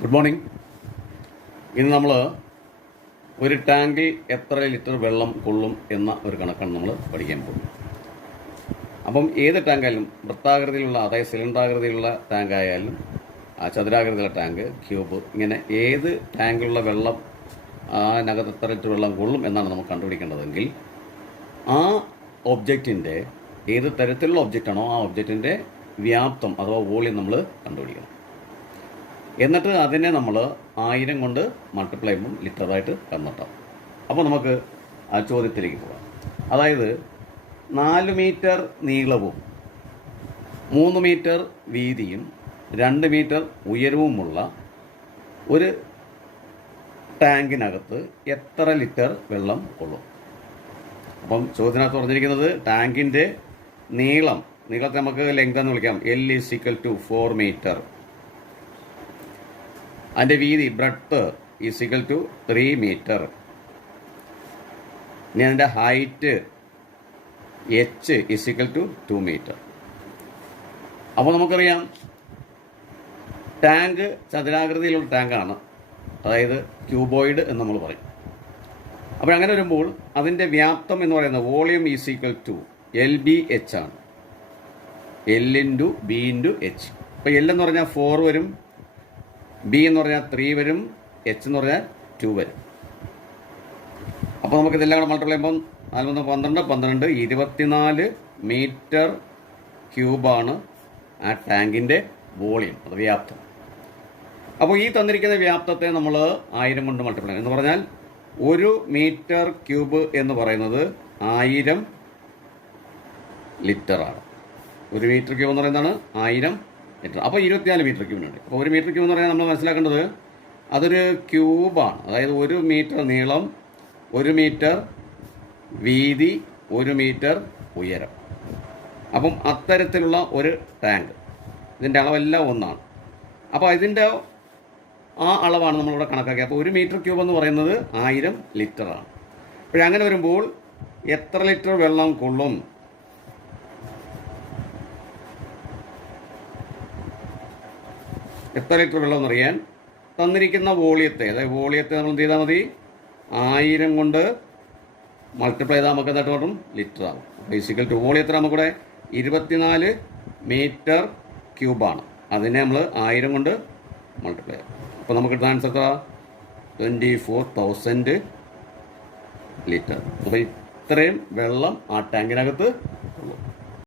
Good morning. ഇന്ന് നമ്മൾ ഒരു ടാങ്കിൽ എത്ര ലിറ്റർ വെള്ളം കൊള്ളും എന്ന ഒരു കണക്കാണ് നമ്മൾ പഠിക്കാൻ പോകുന്നത്. അപ്പം ഏത് ടാങ്കായാലും വൃത്താകൃതിയിലുള്ള, അതായത് സിലിണ്ടറാകൃതിയിലുള്ള ടാങ്ക് ആയാലും ചതുരാകൃതിയിലുള്ള ടാങ്ക്, ക്യൂബ്, ഇങ്ങനെ ഏത് ടാങ്കിലുള്ള വെള്ളം അതിനകത്ത് എത്ര ലിറ്റർ വെള്ളം കൊള്ളും എന്നാണ് നമുക്ക് കണ്ടുപിടിക്കേണ്ടതെങ്കിൽ ആ ഒബ്ജക്റ്റിൻ്റെ ഏത് തരത്തിലുള്ള ഒബ്ജക്റ്റാണോ ആ ഒബ്ജക്റ്റിൻ്റെ വ്യാപ്തം അഥവാ വോളിയം നമ്മൾ കണ്ടുപിടിക്കണം. എന്നിട്ട് അതിനെ നമ്മൾ 1000 കൊണ്ട് മൾട്ടിപ്ലൈ ചെയ്യുമ്പം ലിറ്ററായിട്ട് കൺവേർട്ടാവും. അപ്പോൾ നമുക്ക് ആ ചോദ്യത്തിലേക്ക് പോകാം. അതായത് 4 മീറ്റർ നീളവും 3 മീറ്റർ വീതിയും 2 മീറ്റർ ഉയരവുമുള്ള ഒരു ടാങ്കിനകത്ത് എത്ര ലിറ്റർ വെള്ളം കൊള്ളും? അപ്പം ചോദ്യത്തിനകത്ത് പറഞ്ഞിരിക്കുന്നത് ടാങ്കിൻ്റെ നീളത്തെ നമുക്ക് ലെങ്ത് എന്ന് വിളിക്കാം. L = 4 metre. അതിൻ്റെ വീതി ബ്രെഡ്ത്ത് = 3 മീറ്റർ. ഇനി അതിൻ്റെ ഹൈറ്റ് H = 2 മീറ്റർ. അപ്പോൾ നമുക്കറിയാം ടാങ്ക് ചതുരാകൃതിയിലുള്ള ടാങ്കാണ്, അതായത് ക്യൂബോയിഡ് എന്ന് നമ്മൾ പറയും. അപ്പോൾ അങ്ങനെ വരുമ്പോൾ അതിൻ്റെ വ്യാപ്തം എന്ന് പറയുന്നത് വോളിയം = LBH ആണ്. L × B × H. അപ്പോൾ L എന്ന് പറഞ്ഞാൽ 4 വരും, B എന്ന് പറഞ്ഞാൽ 3 വരും, H എന്ന് പറഞ്ഞാൽ 2 വരും. അപ്പോൾ നമുക്കിതെല്ലാം കൂടെ മൾട്ടിപ്ലൈ ചെയ്യുമ്പം 4 12 12 24 മീറ്റർ ക്യൂബാണ് ആ ടാങ്കിൻ്റെ വോളിയം, അത് വ്യാപ്തം. അപ്പോൾ ഈ തന്നിരിക്കുന്ന വ്യാപ്തത്തെ നമ്മൾ 1000 കൊണ്ട് മൾട്ടിപ്ലൈ എന്ന് പറഞ്ഞാൽ 1 മീറ്റർ ക്യൂബ് എന്ന് പറയുന്നത് 1000 ലിറ്ററാണ്. 1 മീറ്റർ ക്യൂബ് എന്ന് പറയുന്നതാണ് 1000 ലിറ്റർ. അപ്പോൾ 24 മീറ്റർ ക്യൂബിനുണ്ട്. അപ്പോൾ 1 മീറ്റർ ക്യൂബ് എന്ന് പറഞ്ഞാൽ നമ്മൾ മനസ്സിലാക്കേണ്ടത് അതൊരു ക്യൂബാണ്. അതായത് 1 മീറ്റർ നീളം, 1 മീറ്റർ വീതി, 1 മീറ്റർ ഉയരം. അപ്പം അത്തരത്തിലുള്ള ഒരു ടാങ്ക്, ഇതിൻ്റെ അളവെല്ലാം ഒന്നാണ്. അപ്പോൾ ഇതിൻ്റെ ആ അളവാണ് നമ്മളിവിടെ കണക്കാക്കിയത്. അപ്പോൾ 1 മീറ്റർ ക്യൂബ് എന്ന് പറയുന്നത് 1000 ലിറ്ററാണ്. അങ്ങനെ വരുമ്പോൾ എത്ര ലിറ്റർ വെള്ളം കൊള്ളും? എത്ര ലിറ്റർ വെള്ളം എന്നറിയാൻ തന്നിരിക്കുന്ന വോളിയത്തെ, അതായത് വോളിയത്തെ നമ്മൾ എന്ത് ചെയ്താൽ മതി? 1000 കൊണ്ട് മൾട്ടിപ്ലൈ ചെയ്താൽ നമുക്ക് എന്തായിട്ട് മാറും? ലിറ്റർ ആകും. = വോളിയത്തിൽ നമുക്കിവിടെ 24 മീറ്റർ ക്യൂബാണ്. അതിനെ നമ്മൾ 1000 കൊണ്ട് മൾട്ടിപ്ലൈ ചെയ്യാം. അപ്പോൾ നമുക്ക് കിട്ടുന്ന ആൻസർ എത്ര? 24,000 ലിറ്റർ. അപ്പോൾ ഇത്രയും വെള്ളം ആ ടാങ്കിനകത്ത്